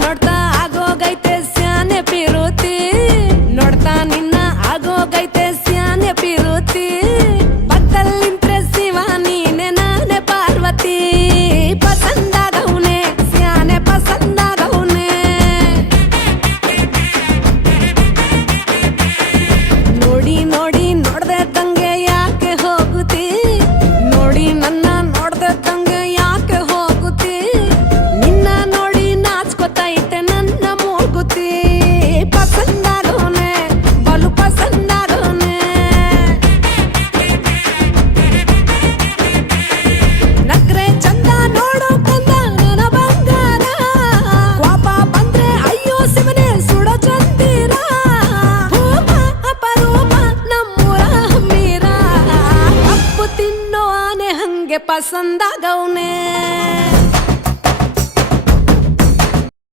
ನೋಡ್ತಾ ಆಗೋಗೈತೆ ಸ್ಯಾನೆ ಪಿರುತಿ ನೋಡ್ತಾ ನಿನ್ನ ಆಗೋಗೈತೆ ಸ್ಯಾನೆ ಪಿರುತಿ ಬತ್ತಲ್ಲಿಂತ್ರೆ ಶಿವ ನೀನೆ ನಾನೇ ಪಾರ್ವತಿ ಪಸಂದಾಗವ್ನೆ ಸ್ಯಾನೆ ಪಸಂದಾಗವ್ನೆ ನೋಡಿ ನೋಡಿ ನೋಡ್ದೆ ತಂಗೆ ಯಾಕೆ ಹೋಗುತ್ತಿ ನೋಡಿ ನನ್ನ ನೋಡ್ದೆ ತಂಗೆ ಯಾಕೆ ಹೋಗುತ್ತಿ ನಿನ್ನ ನೋಡಿ ನಾಚ್ಕೊತೈತೆ ನನ್ನ ಮೂಗುತಿ ಪಸಂದಾಗವ್ನೆ ಬಲು ಪಸಂದಾಗವ್ನೆ ನಕ್ರೆ ಚಂದ ನೋಡೋ ಕಂದ ನನ್ನ ಬಂಗಾರ ಕೋಪ ಬಂದ್ರೆ ಅಯ್ಯೋ ಶಿವನೇ ಸುಡೋ ಚಂದಿರ ಭೂಮ ಅಪರೂಪ ನಮ್ಮೂರ ಹಮ್ಮೀರ ಕಪ್ಪು ತಿನ್ನೋ ಆನೆ ಹಂಗೆ ಪಸಂದಾಗವ್ನೆ